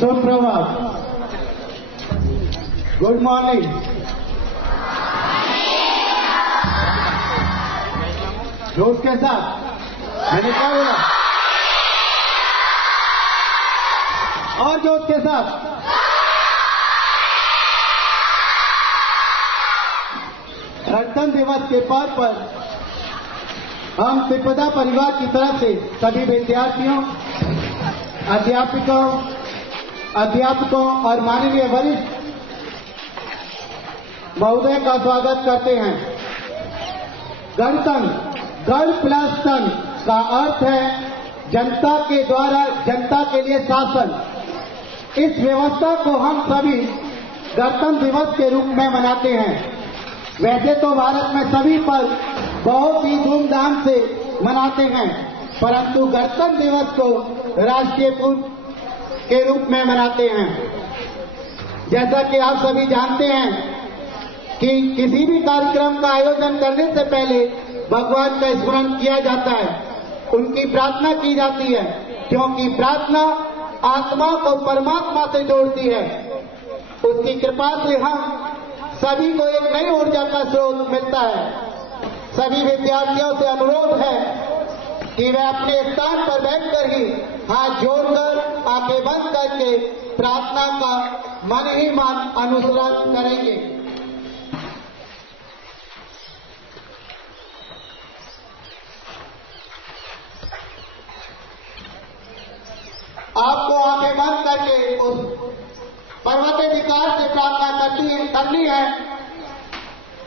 सुप्रभात, good morning. जोश के साथ मैंने क्या बोला? और जोश के साथ। गणतंत्र दिवस के पर्व पर हम त्रिपदा परिवार की तरफ से सभी विद्यार्थियों, अध्यापकों और माननीय वरिष्ठ महोदय का स्वागत करते हैं। गणतंत्र, गण प्लस तंत्र का अर्थ है जनता के द्वारा जनता के लिए शासन। इस व्यवस्था को हम सभी गणतंत्र दिवस के रूप में मनाते हैं। वैसे तो भारत में सभी पर्व बहुत ही धूमधाम से मनाते हैं, परंतु गणतंत्र दिवस को राष्ट्रीय पर्व के रूप में मनाते हैं। जैसा कि आप सभी जानते हैं कि किसी भी कार्यक्रम का आयोजन करने से पहले भगवान का स्मरण किया जाता है, उनकी प्रार्थना की जाती है, क्योंकि प्रार्थना आत्मा को परमात्मा से जोड़ती है। उसकी कृपा से हम सभी को एक नई ऊर्जा का स्रोत मिलता है। सभी विद्यार्थियों से अनुरोध है कि वे अपने स्थान पर बैठकर ही हाथ जोड़कर आंखें बंद करके प्रार्थना का मन ही मन अनुसरण करेंगे। आपको आंखें बंद करके उस पर्वताधिकार से प्रार्थना करनी है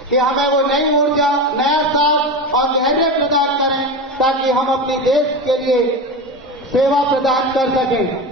कि हमें वो नई ऊर्जा, नया साथ और धैर्य प्रदान करें, ताकि हम अपने देश के लिए सेवा प्रदान कर सकें।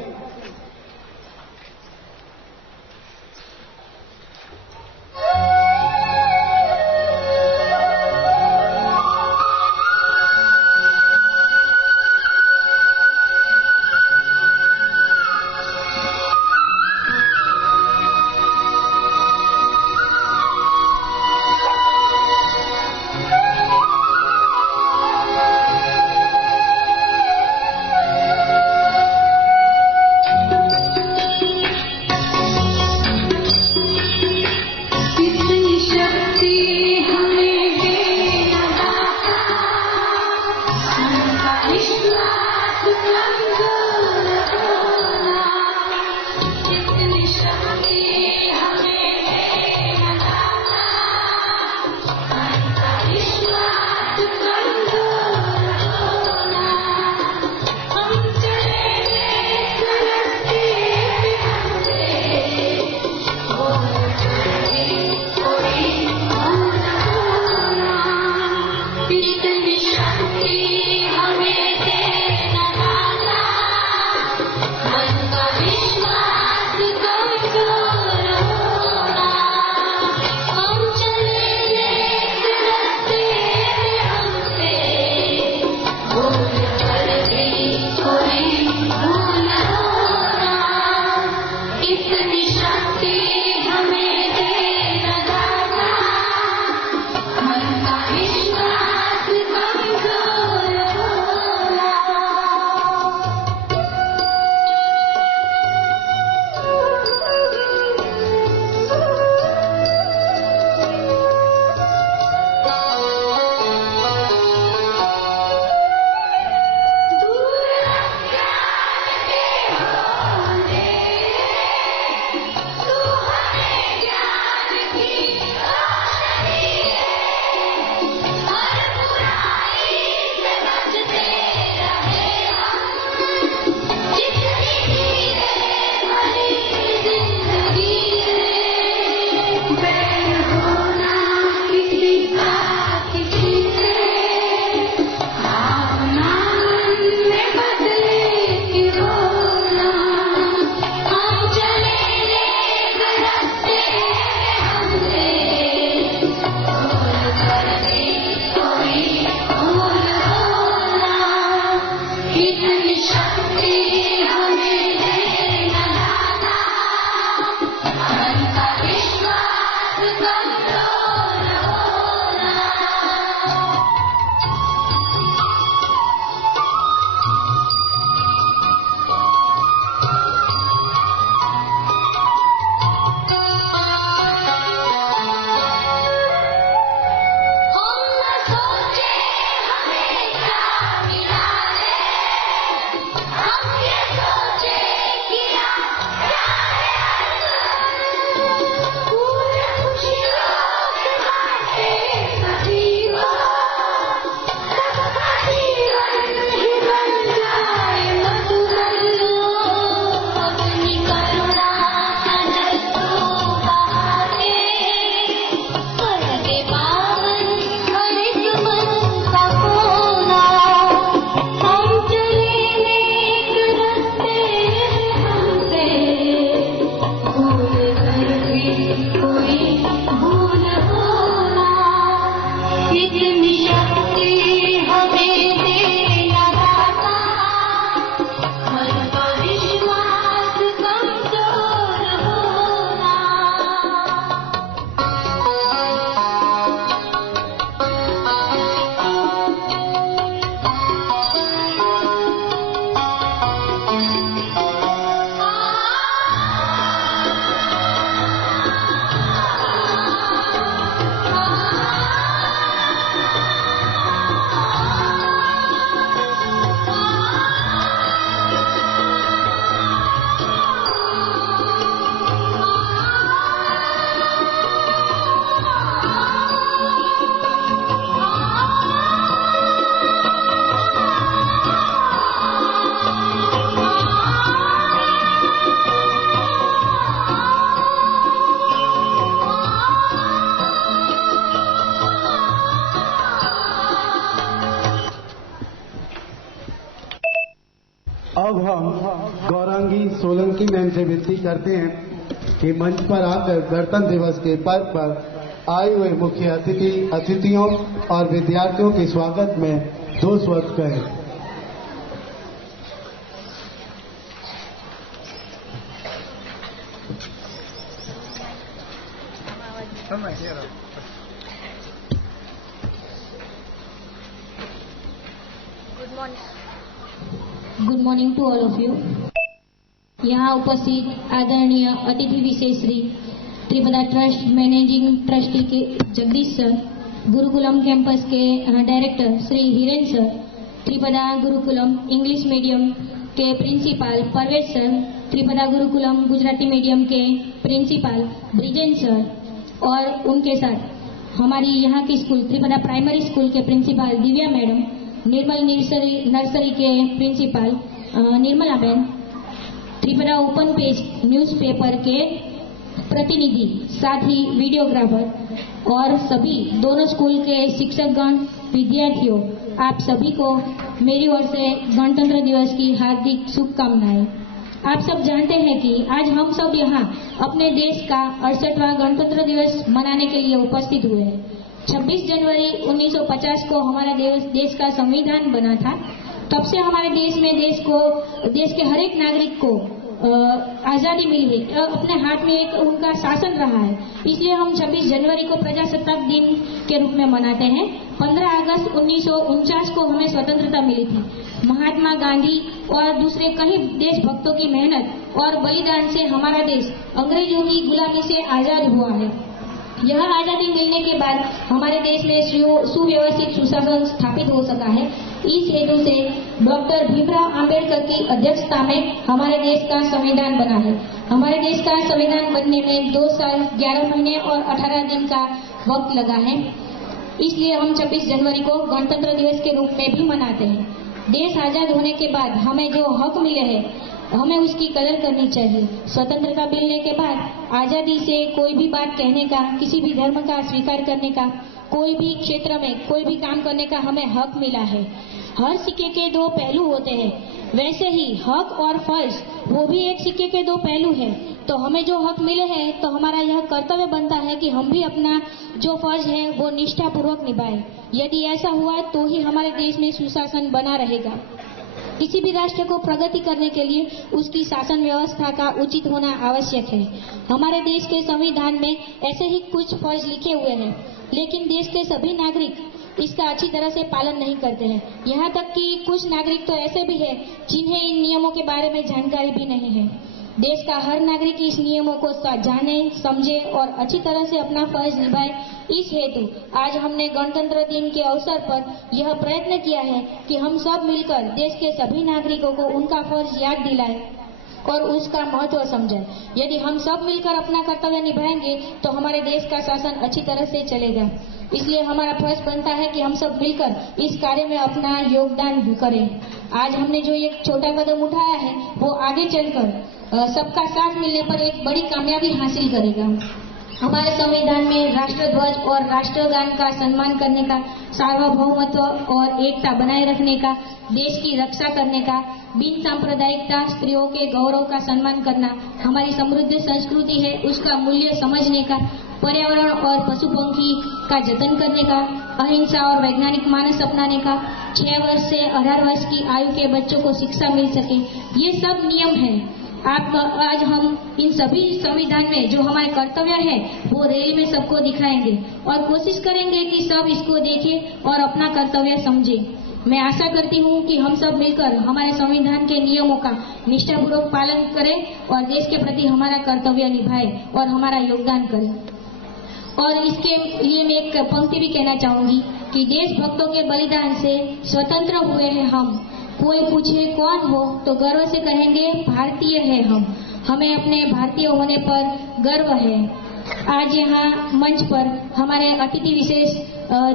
अब हम गौरांगी सोलंकी मैम से विनती करते हैं कि मंच पर आकर गणतंत्र दिवस के पर्व पर आए हुए मुख्य अतिथियों और विद्यार्थियों के स्वागत में 2 शब्द कहें। Good morning to all of you. यहाँ उपस्थित आदरणीय अतिथि विशेष Shri Tripada trust managing trustee K Jagdish sir, Gurukulam campus के director Shri Hiren sir, Tripada Gurukulam English medium के principal Parvez sir, Tripada Gurukulam Gujarati medium के प्रिंसिपल ब्रिजेन सर और उनके साथ हमारी यहाँ की स्कूल त्रिपदा प्राइमरी स्कूल के principal Divya madam, Nirmal nursery के प्रिंसिपल निर्मला बहन, त्रिपदा ओपन पेज न्यूज़पेपर के प्रतिनिधि, साथ ही वीडियोग्राफर और सभी दोनों स्कूल के शिक्षकगण, विद्यार्थियों, आप सभी को मेरी ओर से गणतंत्र दिवस की हार्दिक शुभकामनाएं। आप सब जानते हैं कि आज हम सब यहाँ अपने देश का 68वां गणतंत्र दिवस मनाने के लिए उपस्थित हुए हैं। 26 जनवरी 1950 को हमारा देश का संविधान बना था। तब से हमारे देश में देश के हर एक नागरिक को आजादी मिली है, अपने हाथ में एक उनका शासन रहा है। इसलिए हम 26 जनवरी को प्रजासत्ताक दिन के रूप में मनाते हैं। 15 अगस्त 1949 को हमें स्वतंत्रता मिली थी। महात्मा गांधी और दूसरे कई देशभक्तों की मेहनत और बलिदान से हमारा देश अंग्रेजों की गुलामी से आजाद हुआ है। यह आजादी मिलने के बाद हमारे देश में सुव्यवस्थित सुशासन स्थापित हो सका है। इस हेतु से डॉक्टर भीमराव अंबेडकर की अध्यक्षता में हमारे देश का संविधान बना है। हमारे देश का संविधान बनने में 2 साल 11 महीने और 18 दिन का वक्त लगा है। इसलिए हम 26 जनवरी को गणतंत्र दिवस के रूप में भी मनाते हैं। देश आजाद होने के बाद हमें जो हक मिले हैं, हमें उसकी कदर करनी चाहिए। स्वतंत्रता मिलने के बाद आजादी से कोई भी बात कहने का, किसी भी धर्म का स्वीकार करने का, कोई भी क्षेत्र में कोई भी काम करने का हमें हक मिला है। हर सिक्के के 2 पहलू होते हैं, वैसे ही हक और फर्ज वो भी एक सिक्के के 2 पहलू हैं। तो हमें जो हक मिले हैं तो हमारा यह कर्तव्य बनता है कि हम भी अपना जो फर्ज है वो निष्ठापूर्वक निभाएं। यदि ऐसा हुआ तो ही हमारे देश में सुशासन बना रहेगा। किसी भी राष्ट्र को प्रगति करने के लिए उसकी शासन व्यवस्था का उचित होना आवश्यक है। हमारे देश के संविधान में ऐसे ही कुछ फर्ज लिखे हुए हैं, लेकिन देश के सभी नागरिक इसका अच्छी तरह से पालन नहीं करते हैं। यहाँ तक कि कुछ नागरिक तो ऐसे भी हैं जिन्हें इन नियमों के बारे में जानकारी भी नहीं है। देश का हर नागरिक इस नियमों को जाने, समझे और अच्छी तरह से अपना फर्ज निभाए। इस हेतु आज हमने गणतंत्र दिन के अवसर पर यह प्रयत्न किया है कि हम सब मिलकर देश के सभी नागरिकों को उनका फर्ज याद दिलाएं और उसका महत्व समझें। यदि हम सब मिलकर अपना कर्तव्य निभाएंगे तो हमारे देश का शासन अच्छी तरह से चलेगा। इसलिए हमारा फर्ज बनता है कि हम सब मिलकर इस कार्य में अपना योगदान करें। आज हमने जो एक छोटा कदम उठाया है वो आगे चलकर सबका साथ मिलने पर एक बड़ी कामयाबी हासिल करेगा। हमारे संविधान में राष्ट्रध्वज और राष्ट्रगान का सम्मान करने का, सार्वभौमत्व और एकता बनाए रखने का, देश की रक्षा करने का, बिन सांप्रदायिकता, स्त्रियों के गौरव का सम्मान करना, हमारी समृद्ध संस्कृति है उसका मूल्य समझने का, पर्यावरण और पशु पंखी का जतन करने का, अहिंसा और वैज्ञानिक मानस अपनाने का, 6 वर्ष से 18 वर्ष की आयु के बच्चों को शिक्षा मिल सके, ये सब नियम हैं। आज हम इन सभी संविधान में जो हमारे कर्तव्य है वो रैली में सबको दिखाएंगे और कोशिश करेंगे कि सब इसको देखें और अपना कर्तव्य समझें। मैं आशा करती हूँ कि हम सब मिलकर हमारे संविधान के नियमों का निष्ठापूर्वक पालन करें और देश के प्रति हमारा कर्तव्य निभाएं और हमारा योगदान करें। और इसके लिए मैं एक पंक्ति भी कहना चाहूंगी कि देशभक्तों के बलिदान से स्वतंत्र हुए हैं हम। कोई पूछे कौन हो तो गर्व से कहेंगे भारतीय है हम। हमें अपने भारतीय होने पर गर्व है। आज यहाँ मंच पर हमारे अतिथि विशेष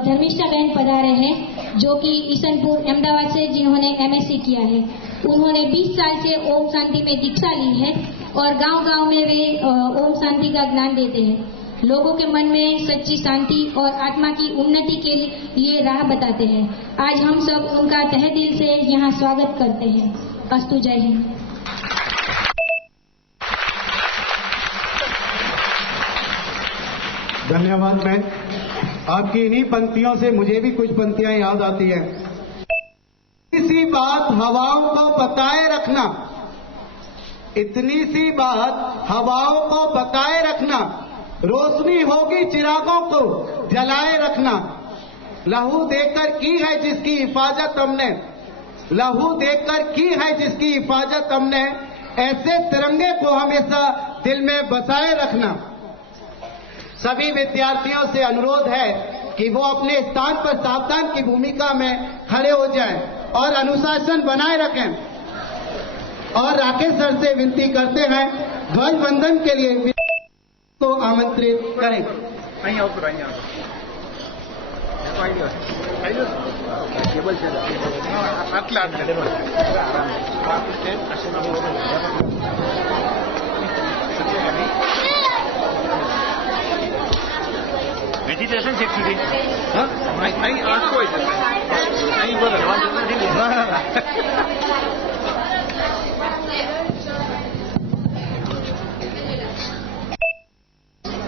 धर्मिष्ठा बहन पधारे हैं जो कि ईसनपुर अहमदाबाद से जिन्होंने MSc किया है। उन्होंने 20 साल से ओम शांति में दीक्षा ली है और गांव-गांव में वे ओम शांति का ज्ञान देते हैं। लोगों के मन में सच्ची शांति और आत्मा की उन्नति के लिए राह बताते हैं। आज हम सब उनका तहे दिल से यहाँ स्वागत करते हैं। अस्तु। जय हिंद। धन्यवाद मैम। आपकी इन्हीं पंक्तियों से मुझे भी कुछ पंक्तियां याद आती हैं। इसी बात हवाओं को बताए रखना, इतनी सी बात हवाओं को बताए रखना, रोशनी होगी चिरागों को जलाए रखना। लहू देकर की है जिसकी हिफाजत हमने, लहू देकर की है जिसकी हिफाजत हमने, ऐसे तिरंगे को हमेशा दिल में बसाए रखना। सभी विद्यार्थियों से अनुरोध है कि वो अपने स्थान पर सावधान की भूमिका में खड़े हो जाएं और अनुशासन बनाए रखें। और राकेश सर से विनती करते हैं ध्वज वंदन के लिए को आमंत्रित करें। मेडिटेशन सेक्शन नहीं आज कोई नहीं बोला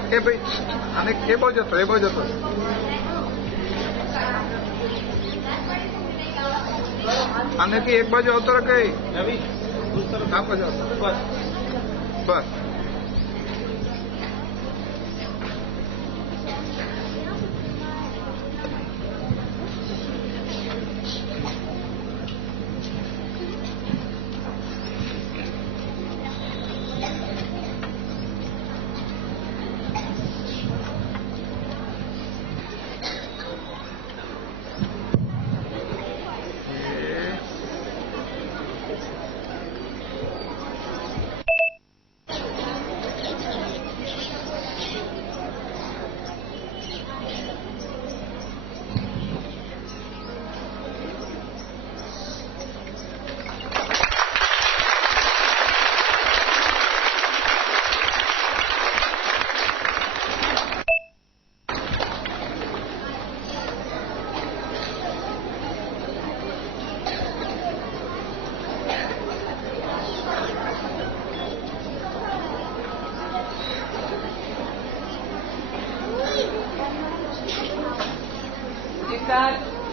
ए भाई अनेक के बाजू आने की एक बाजू होता रखे आप बस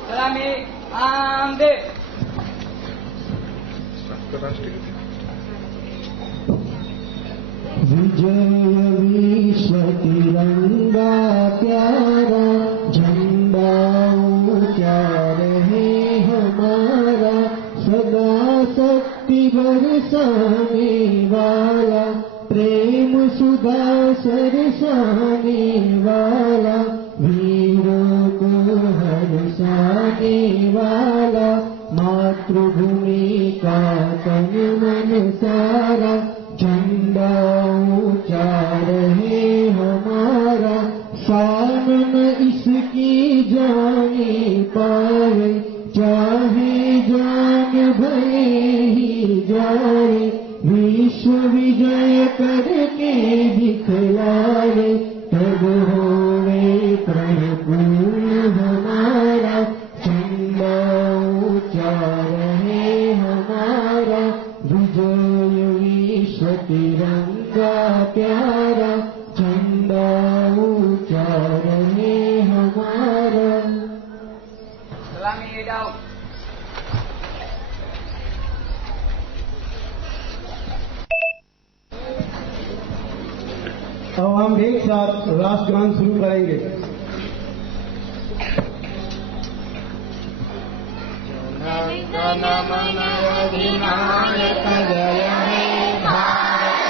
सलामी आमदे विजय विश्व तिरंगा प्यारा झंडा ऊंचा रहे हमारा, सदा शक्ति बरसाने वाला, प्रेम सुधा सरसाने वाला, वीरों को हर्षाने वाला, मातृभूमि का तन मन सारा, झंडा ऊंचा रहे हमारा, शान न इसकी जाने पाए, चाहे जान भले ही जाए, विश्व विजय करके दिखलाए, तब होवे प्रभुल हमारा, झंडा ऊंचा रहे हमारा, विजय विश्व तिरंगा प्यारा, झंडा ऊंचा रहे हमारा। सलामी जाओ। अब हम एक साथ राष्ट्रगान शुरू करेंगे। जन मन अधिनायक जय हे भारत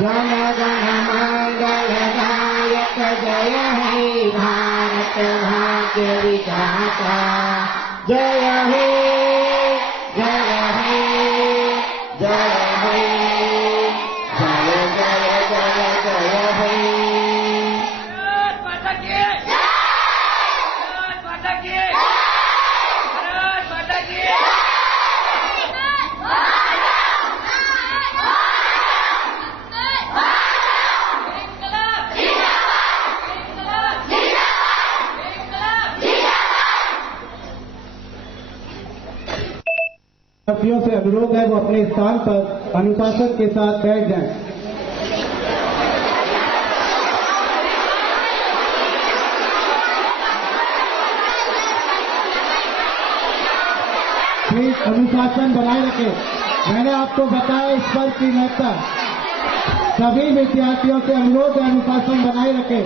जन गण मंगल नायक जय हे भारत भाग्य विधाता जय हे साथियों से अनुरोध है वो अपने स्थान पर अनुशासन के साथ बैठ जाएं। प्लीज अनुशासन बनाए रखें। मैंने आपको बताया इस पर की महत्ता। सभी विद्यार्थियों से अनुरोध है अनुशासन बनाए रखें।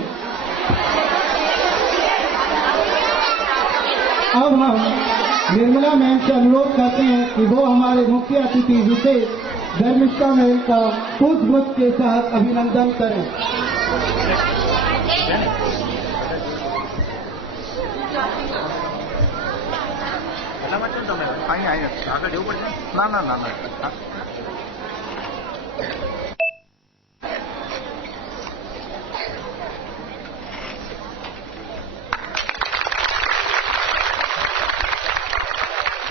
अब हम निर्मला मैम से अनुरोध करते हैं कि वो हमारे मुख्य अतिथि विशेष धर्मिष्ठा मैम का पुष्पगुच्छ के साथ अभिनंदन करें।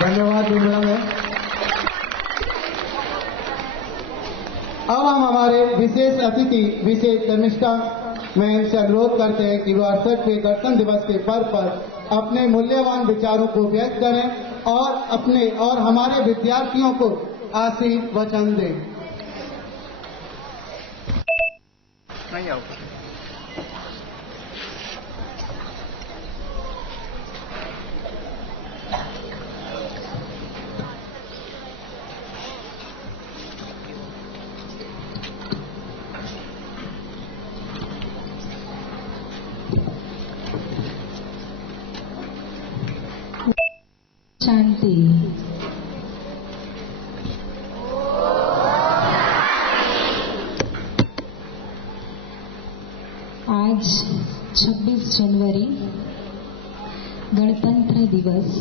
धन्यवाद निर्मला मैम। अब हम हमारे विशेष अतिथि विशेष धर्मिष्ठा मैम से अनुरोध करते हैं कि वो 68वें गणतंत्र दिवस के पर्व पर अपने मूल्यवान विचारों को व्यक्त करें और हमारे विद्यार्थियों को आशीर्वचन दें। नहीं आओ। शांति। आज 26 जनवरी गणतंत्र दिवस।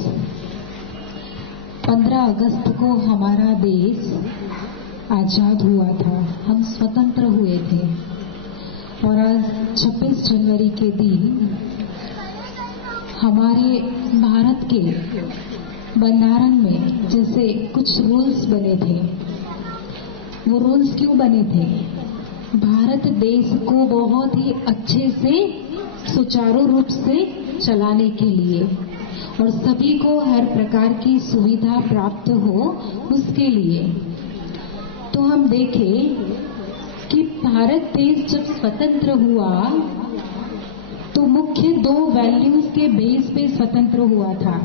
15 अगस्त को हमारा देश आजाद हुआ था, हम स्वतंत्र हुए थे। और आज 26 जनवरी के दिन हमारे भारत के बंधारण में जैसे कुछ रूल्स बने थे। वो रूल्स क्यों बने थे? भारत देश को बहुत ही अच्छे से सुचारू रूप से चलाने के लिए और सभी को हर प्रकार की सुविधा प्राप्त हो उसके लिए। तो हम देखें कि भारत देश जब स्वतंत्र हुआ तो मुख्य 2 वैल्यूज के बेस पे स्वतंत्र हुआ था।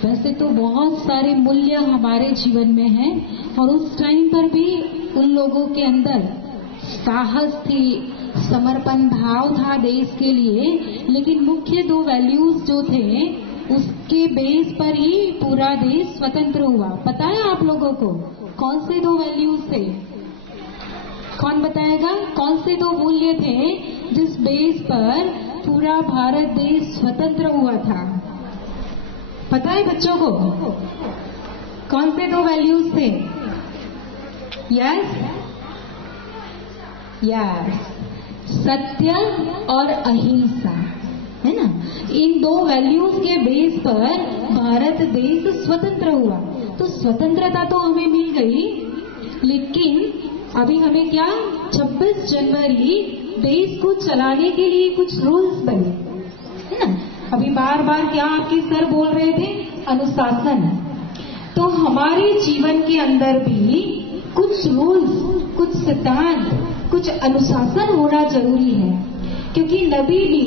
वैसे तो बहुत सारे मूल्य हमारे जीवन में हैं और उस टाइम पर भी उन लोगों के अंदर साहस थी, समर्पण भाव था देश के लिए, लेकिन मुख्य 2 वैल्यूज जो थे उसके बेस पर ही पूरा देश स्वतंत्र हुआ। पता है आप लोगों को कौन से 2 वैल्यूज थे? कौन बताएगा? कौन से 2 मूल्य थे जिस बेस पर पूरा भारत देश स्वतंत्र हुआ था? पता है बच्चों को? कौन से 2 वैल्यूज थे? यस, सत्य और अहिंसा, है ना? इन 2 वैल्यूज के बेस पर भारत देश स्वतंत्र हुआ। तो स्वतंत्रता तो हमें मिल गई, लेकिन अभी हमें क्या 26 जनवरी देश को चलाने के लिए कुछ रूल्स बने, है ना? अभी बार बार क्या आपके सर बोल रहे थे? अनुशासन। तो हमारे जीवन के अंदर भी कुछ रूल्स, कुछ सिद्धांत, कुछ अनुशासन होना जरूरी है। क्योंकि नदी भी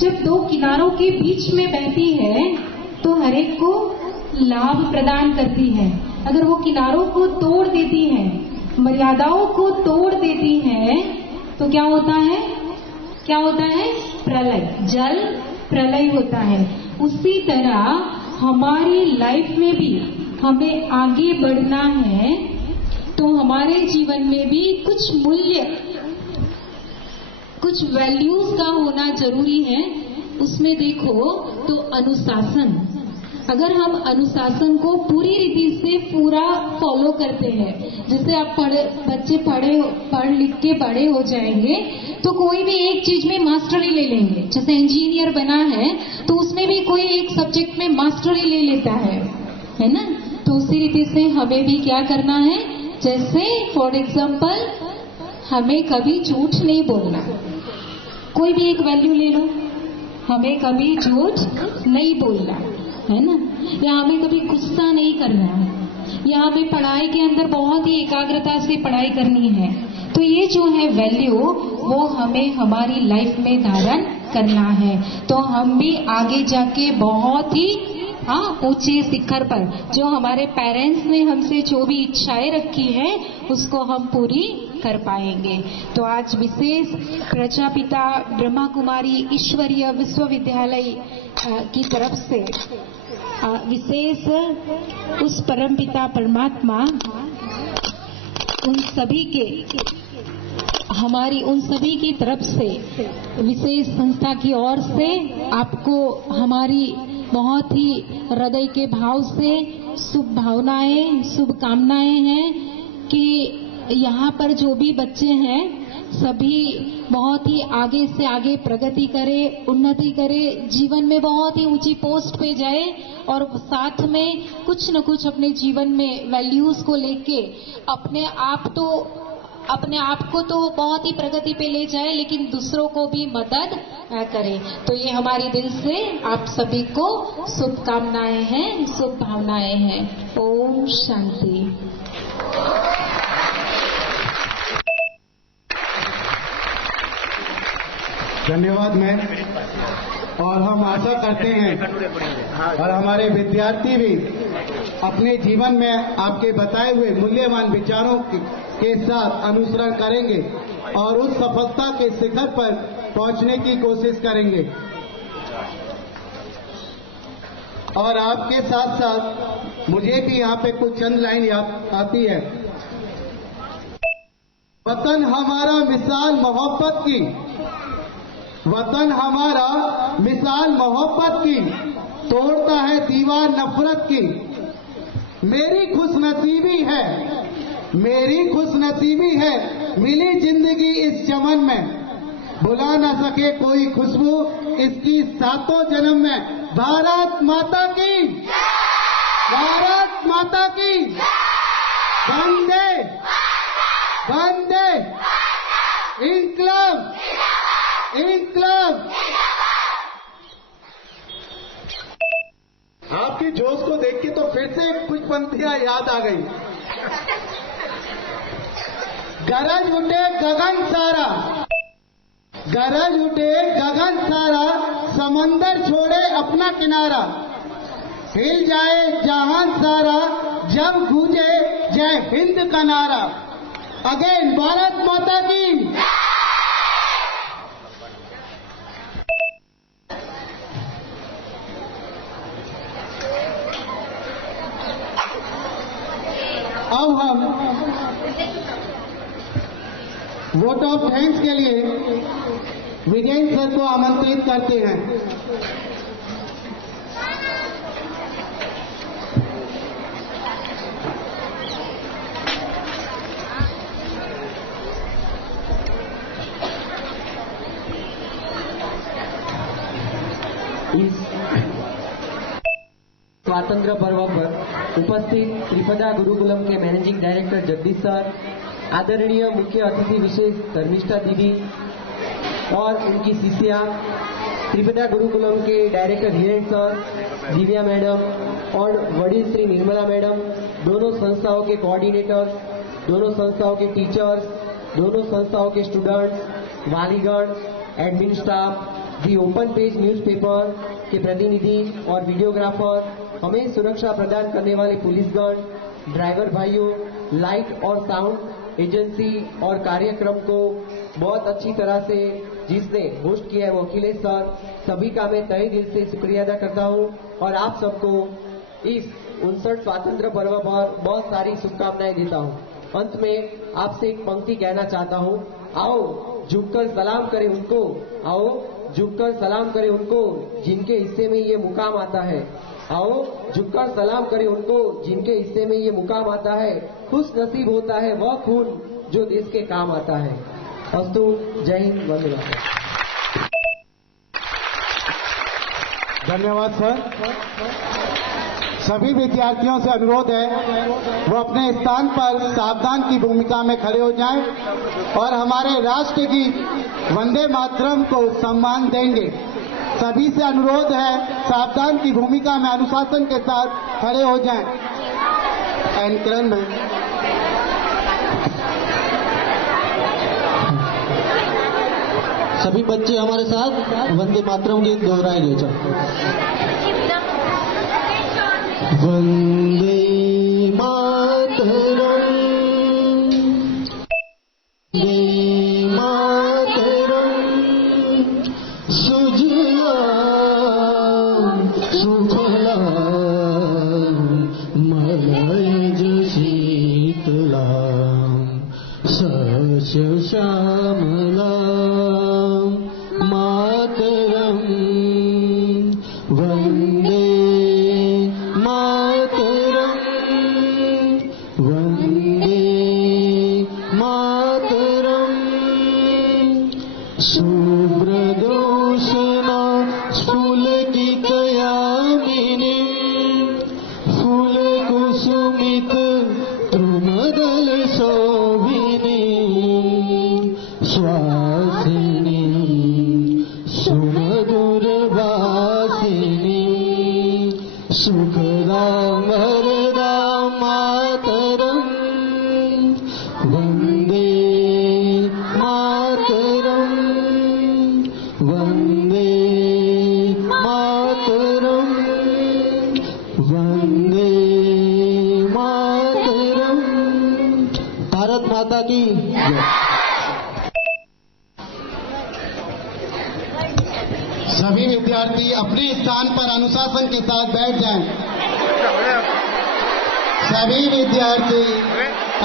जब 2 किनारों के बीच में बहती है तो हर एक को लाभ प्रदान करती है। अगर वो किनारों को तोड़ देती है, मर्यादाओं को तोड़ देती है, तो क्या होता है? क्या होता है? प्रलय, जल प्रलय होता है। उसी तरह हमारी लाइफ में भी हमें आगे बढ़ना है तो हमारे जीवन में भी कुछ मूल्य, कुछ वैल्यूज का होना जरूरी है। उसमें देखो तो अनुशासन। अगर हम अनुशासन को पूरी रीति से पूरा फॉलो करते हैं, जैसे आप बच्चे पढ़ लिख के बड़े हो जाएंगे तो कोई भी एक चीज में मास्टरी ले लेंगे। जैसे इंजीनियर बना है तो उसमें भी कोई एक सब्जेक्ट में मास्टरी ले लेता है ना? तो उसी रीति से हमें भी क्या करना है? जैसे फॉर एग्जाम्पल हमें कभी झूठ नहीं बोलना। कोई भी एक वैल्यू ले लो, हमें कभी झूठ नहीं बोलना, है ना? या हमें कभी गुस्सा नहीं करना, यहाँ पे पढ़ाई के अंदर बहुत ही एकाग्रता से पढ़ाई करनी है। तो ये जो है वैल्यू वो हमें हमारी लाइफ में धारण करना है, तो हम भी आगे जाके बहुत ही ऊंचे शिखर पर जो हमारे पेरेंट्स ने हमसे जो भी इच्छाएं रखी है उसको हम पूरी कर पाएंगे। तो आज विशेष प्रजापिता ब्रह्मा कुमारी ईश्वरीय विश्वविद्यालय की तरफ से विशेष उस परमपिता परमात्मा उन सभी की तरफ से विशेष संस्था की ओर से आपको हमारी बहुत ही हृदय के भाव से शुभकामनाएं हैं कि यहाँ पर जो भी बच्चे हैं सभी बहुत ही आगे से आगे प्रगति करे, उन्नति करे, जीवन में बहुत ही ऊंची पोस्ट पे जाए और साथ में कुछ न कुछ अपने जीवन में वैल्यूज को लेके अपने आप को तो बहुत ही प्रगति पे ले जाए, लेकिन दूसरों को भी मदद करे। तो ये हमारी दिल से आप सभी को शुभकामनाएं हैं, शुभभावनाएं हैं। ओम शांति। धन्यवाद मैम। और हम आशा करते हैं और हमारे विद्यार्थी भी अपने जीवन में आपके बताए हुए मूल्यवान विचारों के साथ अनुसरण करेंगे और उस सफलता के शिखर पर पहुंचने की कोशिश करेंगे। और आपके साथ साथ मुझे भी यहाँ पे कुछ चंद लाइन याद आती है। वतन हमारा मिसाल मोहब्बत की, वतन हमारा मिसाल मोहब्बत की, तोड़ता है दीवार नफरत की। मेरी खुशनसीबी है, मेरी खुशनसीबी है, मिली जिंदगी इस चमन में, भुला न सके कोई खुशबू इसकी सातों जन्म में। भारत माता की, भारत माता की, वंदे वंदे, इंकलाब इंकलाब। आपकी जोश को देख के तो फिर से कुछ पंक्तियां याद आ गई। गरज उठे गगन सारा, गरज उठे गगन सारा, समंदर छोड़े अपना किनारा, हिल जाए जहान सारा जब गूंजे जय हिंद का नारा। अगेन भारत माता की। अब हम वोट ऑफ थैंक्स के लिए विजेंद्र सर को आमंत्रित करते हैं। स्वातंत्र्य पर्व पर उपस्थित त्रिपदा गुरुकुलम के मैनेजिंग डायरेक्टर जगदीश सर, आदरणीय मुख्य अतिथि विशेष धर्मिष्ठा दीदी और उनकी शिष्या, त्रिपदा गुरुकुलम के director Hiren sir, Divya madam और वडील श्री निर्मला मैडम, दोनों संस्थाओं के कोऑर्डिनेटर्स, दोनों संस्थाओं के टीचर्स, दोनों संस्थाओं के स्टूडेंट्स, वालीगण, admin staff, the open page newspaper के प्रतिनिधि और वीडियोग्राफर, हमें सुरक्षा प्रदान करने वाले पुलिसगण, ड्राइवर भाइयों, लाइट और साउंड एजेंसी और कार्यक्रम को बहुत अच्छी तरह से जिसने होस्ट किया है वो अखिलेश सर, सभी का मैं तहे दिल से शुक्रिया अदा करता हूँ और आप सबको इस 59 स्वातंत्र्य पर्व पर बहुत सारी शुभकामनाएं देता हूँ। अंत में आपसे एक पंक्ति कहना चाहता हूँ, आओ झुककर सलाम करें उनको, आओ झुककर सलाम करें उनको जिनके हिस्से में ये मुकाम आता है, आओ झुककर सलाम करें उनको जिनके हिस्से में ये मुकाम आता है। खुश नसीब होता है वह खून जो देश के काम आता है। अस्तु, जय हिंद, वंदे मातरम। धन्यवाद सर। सभी विद्यार्थियों से अनुरोध है वो अपने स्थान पर सावधान की भूमिका में खड़े हो जाएं और हमारे राष्ट्र की वंदे मातरम को सम्मान देंगे। सभी से अनुरोध है सावधान की भूमिका में अनुशासन के साथ खड़े हो जाएं। एनकरण में सभी बच्चे हमारे साथ वंदे मातरम गीत दोहराएंगे। वंदे मातरम श्यामला मातरम वंदे मातरम वंदे मातरम शुभ्रदोषणा स्फुलकितयामिनी फूलकुसुमित त्रुमदल शोभिनी स्वासिनी सुमधुरवासिनी सुखदां वरदां मातरं वन्दे मातरं वन्दे मातरं वन्दे मातरं। भारत माता की जय। सभी विद्यार्थी अपने स्थान पर अनुशासन के साथ बैठ जाएं। सभी विद्यार्थी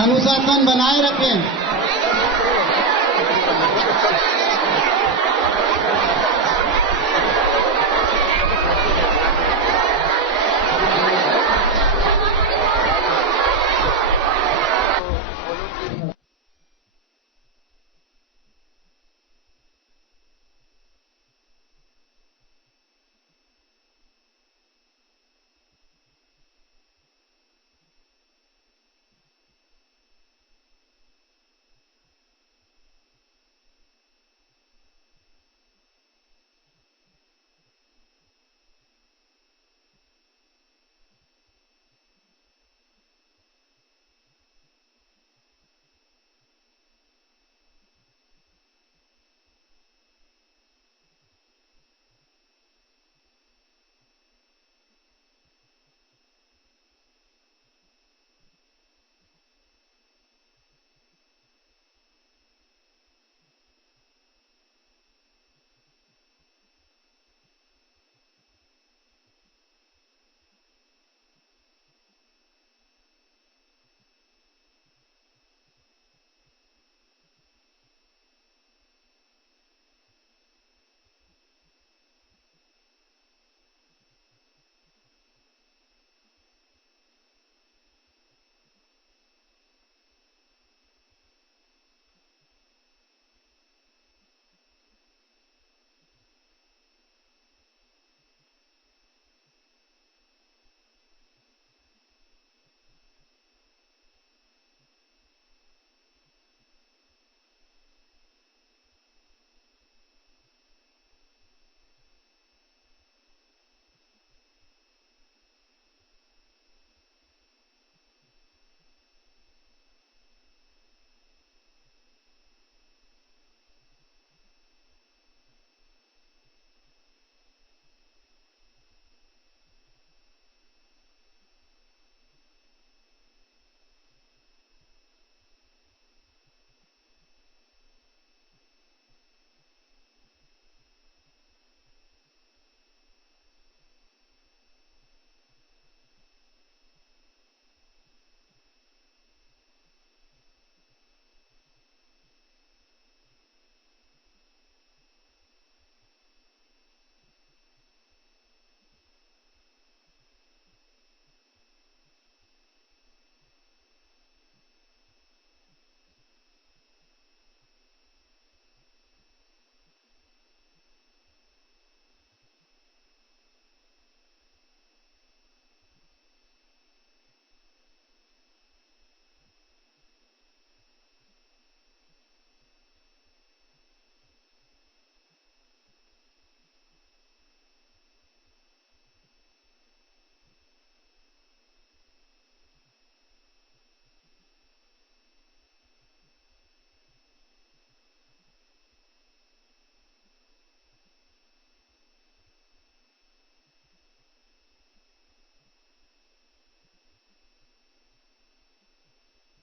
अनुशासन बनाए रखें।